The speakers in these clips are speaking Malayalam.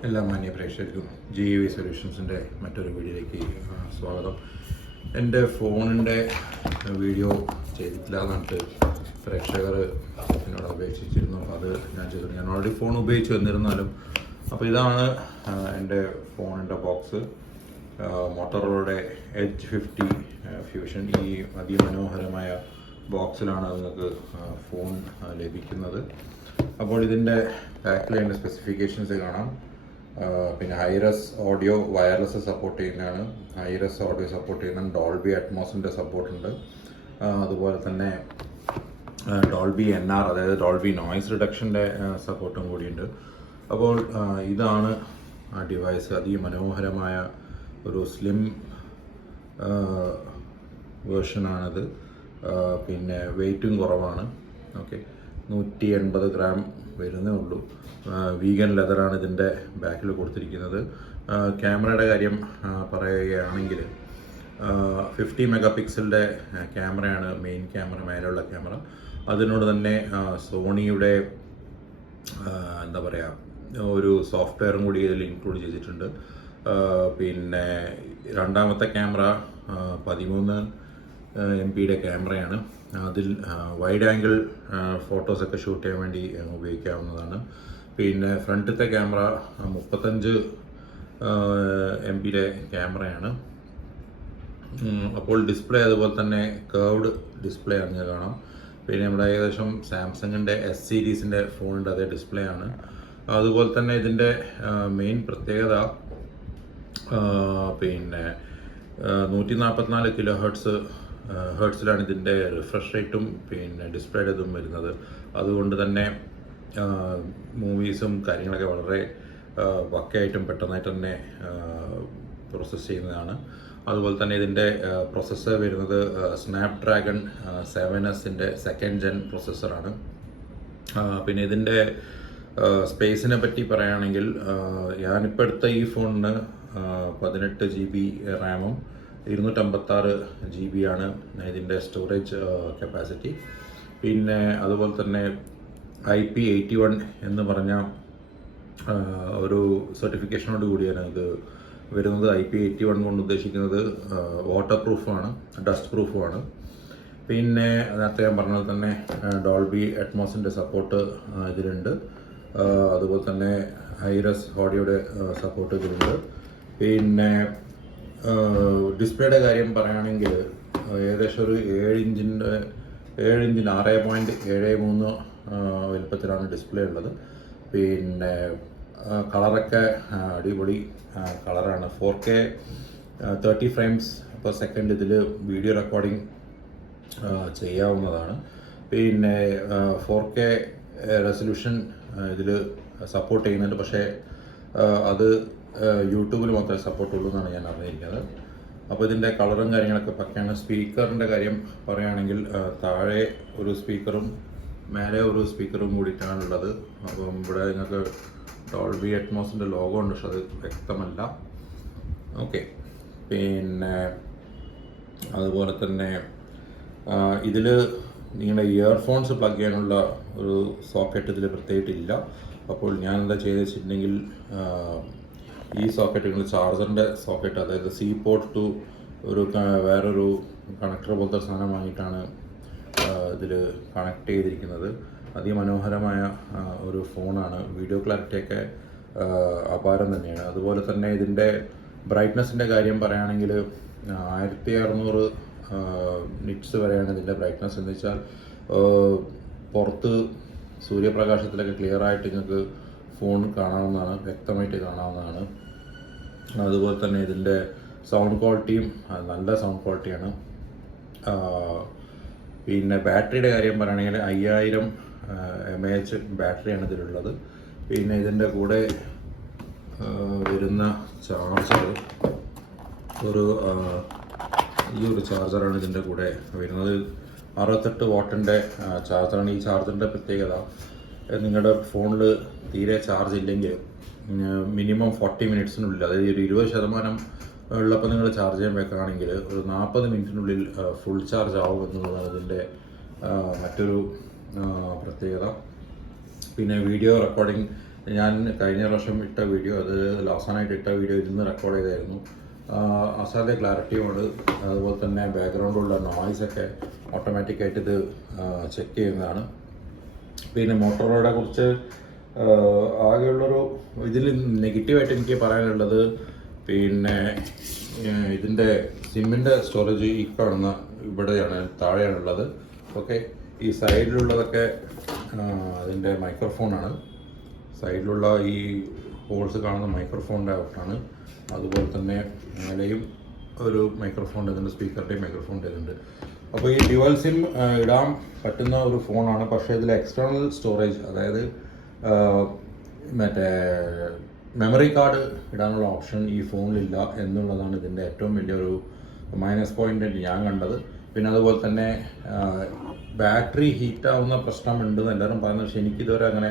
എല്ലാ മാന്യ പ്രേക്ഷകർക്കും GAV സൊല്യൂഷൻസിൻ്റെ മറ്റൊരു വീഡിയോയിലേക്ക് സ്വാഗതം. എൻ്റെ ഫോണിൻ്റെ വീഡിയോ ചെയ്തിട്ടില്ല എന്നിട്ട് പ്രേക്ഷകർ എന്നോട് അപേക്ഷിച്ചിരുന്നു. അത് ഞാൻ ചെയ്തു. ഞാൻ ഓൾറെഡി ഫോൺ ഉപയോഗിച്ച് വന്നിരുന്നാലും അപ്പോൾ ഇതാണ് എൻ്റെ ഫോണിൻ്റെ ബോക്സ്. മോട്ടോറോളയുടെ H50 fusion. ഈ അതിമനോഹരമായ ബോക്സിലാണ് നിങ്ങൾക്ക് ഫോൺ ലഭിക്കുന്നത്. അപ്പോൾ ഇതിൻ്റെ ബാക്കിൽ അതിൻ്റെ സ്പെസിഫിക്കേഷൻസ് കാണാം. പിന്നെ ഹൈറസ് ഓഡിയോ വയർലെസ് സപ്പോർട്ട് ചെയ്യുന്നതാണ്. ഹൈറസ് ഓഡിയോ സപ്പോർട്ട് ചെയ്യുന്ന ഡോൾബി അറ്റ്മോസിൻ്റെ സപ്പോർട്ടുണ്ട്. അതുപോലെ തന്നെ ഡോൾബി NR, അതായത് ഡോൾബി നോയ്സ് റിഡക്ഷൻ്റെ സപ്പോർട്ടും കൂടിയുണ്ട്. അപ്പോൾ ഇതാണ് ആ ഡിവൈസ്. അതിമനോഹരമായ ഒരു സ്ലിം വേർഷനാണിത്. പിന്നെ വെയ്റ്റും കുറവാണ്. ഓക്കെ, 180 ഗ്രാം വരുന്നേ ഉള്ളൂ. വീഗൻ ലെതറാണ് ഇതിൻ്റെ ബാക്കിൽ കൊടുത്തിരിക്കുന്നത്. ക്യാമറയുടെ കാര്യം പറയുകയാണെങ്കിൽ 50 മെഗാ പിക്സലിൻ്റെ ക്യാമറയാണ് മെയിൻ ക്യാമറ, മേലുള്ള ക്യാമറ. അതിനോട് തന്നെ സോണിയുടെ എന്താ പറയുക, ഒരു സോഫ്റ്റ്വെയറും കൂടി ഇതിൽ ഇൻക്ലൂഡ് ചെയ്തിട്ടുണ്ട്. പിന്നെ രണ്ടാമത്തെ ക്യാമറ 13 MP ക്യാമറയാണ്. അതിൽ വൈഡ് ആംഗിൾ ഫോട്ടോസൊക്കെ ഷൂട്ട് ചെയ്യാൻ വേണ്ടി ഉപയോഗിക്കാവുന്നതാണ്. പിന്നെ ഫ്രണ്ടിലത്തെ ക്യാമറ 35 MP ക്യാമറയാണ്. അപ്പോൾ ഡിസ്പ്ലേ അതുപോലെ തന്നെ കർവ്ഡ് ഡിസ്പ്ലേ ആണ് കാണാം. പിന്നെ നമ്മുടെ ഏകദേശം സാംസങ്ങിൻ്റെ S സീരീസിൻ്റെ ഫോണിൻ്റെ അതേ ഡിസ്പ്ലേ ആണ്. അതുപോലെ തന്നെ ഇതിൻ്റെ മെയിൻ പ്രത്യേകത പിന്നെ 144 കിലോ ഹെർട്സിലാണ് ഇതിൻ്റെ റിഫ്രഷ് റേറ്റും പിന്നെ ഡിസ്പ്ലേയുടെ ഇതും വരുന്നത്. അതുകൊണ്ട് തന്നെ മൂവീസും കാര്യങ്ങളൊക്കെ വളരെ പക്കയായിട്ടും പെട്ടെന്നായിട്ട് തന്നെ പ്രോസസ്സ് ചെയ്യുന്നതാണ്. അതുപോലെ തന്നെ ഇതിൻ്റെ പ്രോസസ്സർ വരുന്നത് സ്നാപ്ഡ്രാഗൺ 7Sൻ്റെ 2nd ജെൻ പ്രോസസ്സറാണ്. പിന്നെ ഇതിൻ്റെ സ്പേസിനെ പറ്റി പറയുകയാണെങ്കിൽ ഞാനിപ്പോൾ എടുത്ത ഈ ഫോണിന് 18 GB റാമും 256 GB ആണ് ഇതിൻ്റെ സ്റ്റോറേജ് കപ്പാസിറ്റി. പിന്നെ അതുപോലെ തന്നെ IP81 എന്ന് പറഞ്ഞ ഒരു സർട്ടിഫിക്കേഷനോട് കൂടിയാണ് ഇത് വരുന്നത്. IP81 കൊണ്ട് ഉദ്ദേശിക്കുന്നത് വാട്ടർ പ്രൂഫാണ്, ഡസ്റ്റ് പ്രൂഫുമാണ്. പിന്നെ നേരത്തെ ഞാൻ പറഞ്ഞത് തന്നെ ഡോൾബി അറ്റ്മോസിൻ്റെ സപ്പോർട്ട് ഇതിലുണ്ട്. അതുപോലെ തന്നെ ഹൈറസ് ഓഡിയോയുടെ സപ്പോർട്ട് ഇതിലുണ്ട്. പിന്നെ ഡിസ്പ്ലേയുടെ കാര്യം പറയുകയാണെങ്കിൽ ഏകദേശം ഒരു 7 ഇഞ്ചിൻ്റെ 6.73 വലുപ്പത്തിലാണ് ഡിസ്പ്ലേ ഉള്ളത്. പിന്നെ കളറൊക്കെ അടിപൊളി കളറാണ്. 4K 30 frames per second ഇതിൽ വീഡിയോ റെക്കോർഡിംഗ് ചെയ്യാവുന്നതാണ്. പിന്നെ 4K റെസൊല്യൂഷൻ ഇതിൽ സപ്പോർട്ട് ചെയ്യുന്നുണ്ട്. പക്ഷേ അത് യൂട്യൂബിൽ മാത്രമേ സപ്പോർട്ടുള്ളൂ എന്നാണ് ഞാൻ അറിഞ്ഞിരിക്കുന്നത്. അപ്പോൾ ഇതിൻ്റെ കളറും കാര്യങ്ങളൊക്കെ പക്കയാണ്. സ്പീക്കറിൻ്റെ കാര്യം പറയുകയാണെങ്കിൽ താഴെ ഒരു സ്പീക്കറും മേലെ ഒരു സ്പീക്കറും കൂടിയിട്ടാണുള്ളത്. അപ്പം ഇവിടെ നിങ്ങൾക്ക് ഡോൾബി അറ്റ്മോസിൻ്റെ ലോഗോ ഉണ്ട്, പക്ഷെ അത് വ്യക്തമല്ല. ഓക്കെ, പിന്നെ അതുപോലെ തന്നെ ഇതിൽ നിങ്ങളുടെ ഇയർഫോൺസ് പ്ലഗ് ചെയ്യാനുള്ള ഒരു സോക്കറ്റ് ഇതിൽ പ്രത്യേകിച്ചില്ല. അപ്പോൾ ഞാൻ എന്താ ചെയ്ത് വെച്ചിട്ടുണ്ടെങ്കിൽ ഈ സോക്കറ്റ് നിങ്ങൾ ചാർജറിൻ്റെ സോക്കറ്റ്, അതായത് C പോർട്ട് ടു ഒരു വേറൊരു കണക്ടർ പോലത്തെ സാധനം വാങ്ങിയിട്ടാണ് ഇതിൽ കണക്ട് ചെയ്തിരിക്കുന്നത്. അതിമനോഹരമായ ഒരു ഫോണാണ്. വീഡിയോ ക്ലാരിറ്റിയൊക്കെ അപാരം തന്നെയാണ്. അതുപോലെ തന്നെ ഇതിൻ്റെ ബ്രൈറ്റ്നസ്സിൻ്റെ കാര്യം പറയുകയാണെങ്കിൽ 1600 നിറ്റ്സ് വരെയാണ് ഇതിൻ്റെ ബ്രൈറ്റ്നസ്. എന്ന് വെച്ചാൽ പുറത്ത് സൂര്യപ്രകാശത്തിലൊക്കെ ക്ലിയറായിട്ട് നിങ്ങൾക്ക് ഫോൺ കാണാവുന്നതാണ്, വ്യക്തമായിട്ട് കാണാവുന്നതാണ്. അതുപോലെ തന്നെ ഇതിൻ്റെ സൗണ്ട് ക്വാളിറ്റിയും നല്ല സൗണ്ട് ക്വാളിറ്റിയാണ്. പിന്നെ ബാറ്ററിയുടെ കാര്യം പറയുകയാണെങ്കിൽ 5000 mAh ബാറ്ററിയാണ് ഇതിലുള്ളത്. പിന്നെ ഇതിൻ്റെ കൂടെ വരുന്ന ചാർജർ ഈ ഒരു ചാർജറാണ് ഇതിൻ്റെ കൂടെ വരുന്നത്. 68 വാട്ടിൻ്റെ ചാർജറാണ്. ഈ ചാർജറിൻ്റെ പ്രത്യേകത, നിങ്ങളുടെ ഫോണിൽ തീരെ ചാർജ് ഇല്ലെങ്കിൽ മിനിമം 40 മിനിറ്റ്സിനുള്ളിൽ, അതായത് ഒരു 20% ഉള്ളപ്പോൾ നിങ്ങൾ ചാർജ് ചെയ്യാൻ വെക്കുകയാണെങ്കിൽ ഒരു 40 മിനിറ്റിനുള്ളിൽ ഫുൾ ചാർജ് ആവും എന്നുള്ളതാണ് ഇതിൻ്റെ മറ്റൊരു പ്രത്യേകത. പിന്നെ വീഡിയോ റെക്കോർഡിംഗ് ഞാൻ കഴിഞ്ഞ പ്രാവശ്യം ഇട്ട വീഡിയോ, അത് അവസാനമായിട്ട് ഇട്ട വീഡിയോ ഇതിൽ നിന്ന് റെക്കോർഡ് ചെയ്തായിരുന്നു. അസാധ്യ ക്ലാരിറ്റിയോട്, അതുപോലെ തന്നെ ബാക്ക്ഗ്രൗണ്ടിലുള്ള നോയ്സൊക്കെ ഓട്ടോമാറ്റിക്കായിട്ട് ഇത് ചെക്ക് ചെയ്യുന്നതാണ്. പിന്നെ മോട്ടോറോളയെ കുറിച്ച് ആകെയുള്ളൊരു ഇതിൽ നെഗറ്റീവായിട്ട് എനിക്ക് പറയാനുള്ളത്, പിന്നെ ഇതിൻ്റെ സിമ്മിൻ്റെ സ്റ്റോറേജ് ഈ കാണുന്ന ഇവിടെയാണ്, താഴെയാണുള്ളത്. ഓക്കെ, ഈ സൈഡിലുള്ളതൊക്കെ അതിൻ്റെ മൈക്രോഫോണാണ്. സൈഡിലുള്ള ഈ ഹോൾസ് കാണുന്ന മൈക്രോഫോണിൻ്റെ ഔട്ടാണ്. അതുപോലെ തന്നെ മേലെയും ഒരു മൈക്രോഫോൺ ഇതുണ്ട്, സ്പീക്കറിൻ്റെയും മൈക്രോഫോൺ ഇതുണ്ട്. അപ്പോൾ ഈ ഡ്യുവൽ സിം ഇടാൻ പറ്റുന്ന ഒരു ഫോണാണ്. പക്ഷേ ഇതിൽ എക്സ്റ്റേണൽ സ്റ്റോറേജ്, അതായത് മറ്റേ മെമ്മറി കാർഡ് ഇടാനുള്ള ഓപ്ഷൻ ഈ ഫോണിലില്ല എന്നുള്ളതാണ് ഇതിൻ്റെ ഏറ്റവും വലിയൊരു മൈനസ് പോയിൻ്റ് ഞാൻ കണ്ടത്. പിന്നെ അതുപോലെ തന്നെ ബാറ്ററി ഹീറ്റാവുന്ന പ്രശ്നമുണ്ടെന്ന് എല്ലാവരും പറയുന്നത്, പക്ഷേ എനിക്കിതുവരെ അങ്ങനെ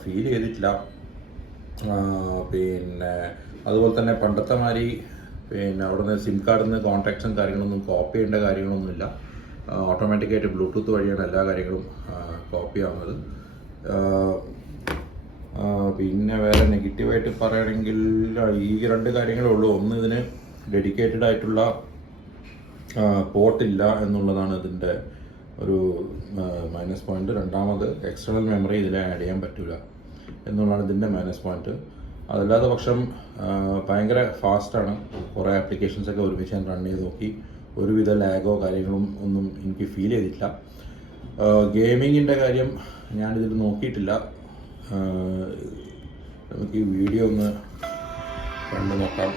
ഫീൽ ചെയ്തിട്ടില്ല. പിന്നെ അതുപോലെ തന്നെ പണ്ടത്തെ മാതിരി പിന്നെ അവിടുന്ന് സിം കാർഡിൽ നിന്ന് കോൺടാക്ട്സും കാര്യങ്ങളൊന്നും കോപ്പി ചെയ്യേണ്ട കാര്യങ്ങളൊന്നുമില്ല. ഓട്ടോമാറ്റിക്കായിട്ട് ബ്ലൂടൂത്ത് വഴിയാണ് എല്ലാ കാര്യങ്ങളും കോപ്പി ആവുന്നത്. പിന്നെ വേറെ നെഗറ്റീവായിട്ട് പറയുകയാണെങ്കിൽ ഈ 2 കാര്യങ്ങളേ ഉള്ളൂ. ഒന്ന്, ഇതിന് ഡെഡിക്കേറ്റഡ് ആയിട്ടുള്ള പോർട്ടില്ല എന്നുള്ളതാണ് ഇതിൻ്റെ ഒരു മൈനസ് പോയിന്റ്. രണ്ടാമത്, എക്സ്റ്റേണൽ മെമ്മറി ഇതിൽ ആഡ് ചെയ്യാൻ പറ്റില്ല എന്നുള്ളതാണ് ഇതിൻ്റെ മൈനസ് പോയിന്റ്. അതല്ലാതെ പക്ഷം ഭയങ്കര ഫാസ്റ്റാണ്. കുറേ ആപ്ലിക്കേഷൻസൊക്കെ ഒരുമിച്ച് ഞാൻ റൺ ചെയ്ത് നോക്കി, ഒരുവിധ ലാഗോ കാര്യങ്ങളും ഒന്നും എനിക്ക് ഫീൽ ചെയ്തിട്ടില്ല. ഗെയിമിങ്ങിൻ്റെ കാര്യം ഞാനിതിൽ നോക്കിയിട്ടില്ല. നമുക്ക് ഈ വീഡിയോ ഒന്ന് കണ്ടു നോക്കാം.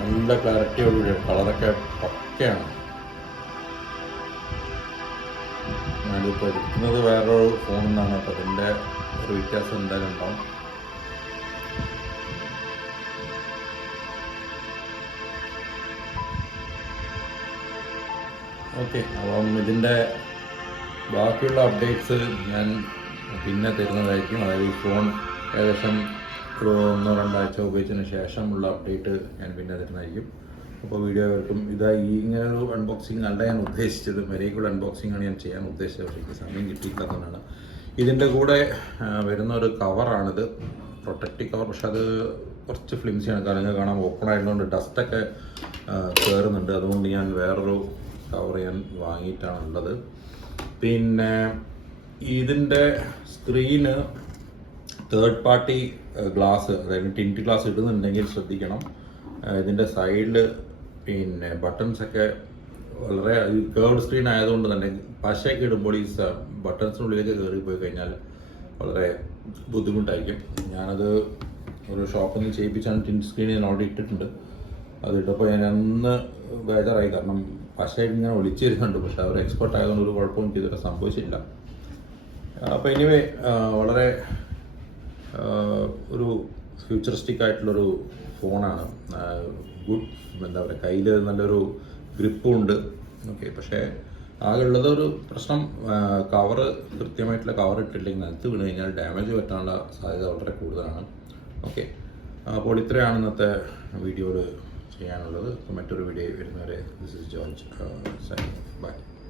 നല്ല ക്ലാരിറ്റിയോടുകൂടി, കളറൊക്കെ പക്കയാണ്. ഞാനിപ്പോൾ എടുക്കുന്നത് വേറൊരു ഫോണിൽ നിന്നാണ്, അപ്പോൾ അതിൻ്റെ ഒരു വ്യത്യാസം എന്തായാലും ഉണ്ടാവും. ഓക്കെ, അപ്പം ഇതിൻ്റെ ബാക്കിയുള്ള അപ്ഡേറ്റ്സ് ഞാൻ പിന്നെ തരുന്നതായിരിക്കും. അതായത് ഈ ഫോൺ ഏകദേശം ഒരു 1-2 ആഴ്ച ഉപയോഗിച്ചതിന് ശേഷമുള്ള അപ്ഡേറ്റ് ഞാൻ പിന്നെ തരുന്നതായിരിക്കും. അപ്പോൾ വീഡിയോ കേൾക്കും. ഇങ്ങനൊരു അൺബോക്സിങ് അല്ല ഞാൻ ഉദ്ദേശിച്ചത്, മെരീക്കുള്ള അൺബോക്സിംഗ് ആണ് ഞാൻ ചെയ്യാൻ ഉദ്ദേശിച്ചത്. പക്ഷേ എനിക്ക് സമയം കിട്ടിയിട്ടില്ലെന്നാണ്. ഇതിൻ്റെ കൂടെ വരുന്ന ഒരു കവറാണിത്, പ്രൊട്ടക്റ്റീവ് കവർ. പക്ഷെ അത് കുറച്ച് ഫ്ലിംസിയാണ്, കാരണം കാണാൻ ഓപ്പൺ ആയതുകൊണ്ട് ഡസ്റ്റൊക്കെ കയറുന്നുണ്ട്. അതുകൊണ്ട് ഞാൻ വേറൊരു കവർ ഞാൻ വാങ്ങിയിട്ടാണുള്ളത്. പിന്നെ ഇതിൻ്റെ സ്ക്രീന് തേർഡ് പാർട്ടി ഗ്ലാസ്, അതായത് ടിൻറ്റ് ഗ്ലാസ് ഇടുന്നുണ്ടെങ്കിൽ ശ്രദ്ധിക്കണം. ഇതിൻ്റെ സൈഡിൽ പിന്നെ ബട്ടൺസൊക്കെ വളരെ കേർവ്ഡ് സ്ക്രീൻ ആയതുകൊണ്ട് തന്നെ പശയൊക്കെ ഇടുമ്പോൾ ഈ ബട്ടൺസിനുള്ളിലേക്ക് കയറി പോയി കഴിഞ്ഞാൽ വളരെ ബുദ്ധിമുട്ടായിരിക്കും. ഞാനത് ഒരു ഷോപ്പിൽ നിന്ന് ചെയ്യിപ്പിച്ചാണ് ടിൻറ്റ് സ്ക്രീൻ ഞാൻ ഓൾറെഡി ഇട്ടിട്ടുണ്ട്. അതിട്ടപ്പോൾ ഞാൻ അന്ന് ബേജാറായി, കാരണം പശ ഇങ്ങനെ ഒളിച്ചിരുന്നുണ്ട്. പക്ഷെ അവർ എക്സ്പെർട്ട് ആയതുകൊണ്ട് ഒരു കുഴപ്പവും ഇതുവരെ സംഭവിച്ചില്ല. അപ്പോൾ എനിവേ വളരെ ഒരു ഫ്യൂച്ചറിസ്റ്റിക് ആയിട്ടുള്ളൊരു ഫോണാണ്. ഗുഡ്, എന്താ പറയുക, കയ്യിൽ നല്ലൊരു ഗ്രിപ്പും ഉണ്ട്. ഓക്കെ, പക്ഷേ ആകെ ഉള്ളതൊരു പ്രശ്നം, കവറ് കൃത്യമായിട്ടുള്ള കവർ ഇട്ടില്ലെങ്കിൽ നിലത്ത് വീണ് കഴിഞ്ഞാൽ ഡാമേജ് പറ്റാനുള്ള സാധ്യത വളരെ കൂടുതലാണ്. ഓക്കെ, അപ്പോൾ ഇത്രയാണ് ഇന്നത്തെ വീഡിയോയിൽ ചെയ്യാനുള്ളത്. മറ്റൊരു വീഡിയോ വരുന്നവരെ this is George signing off. By.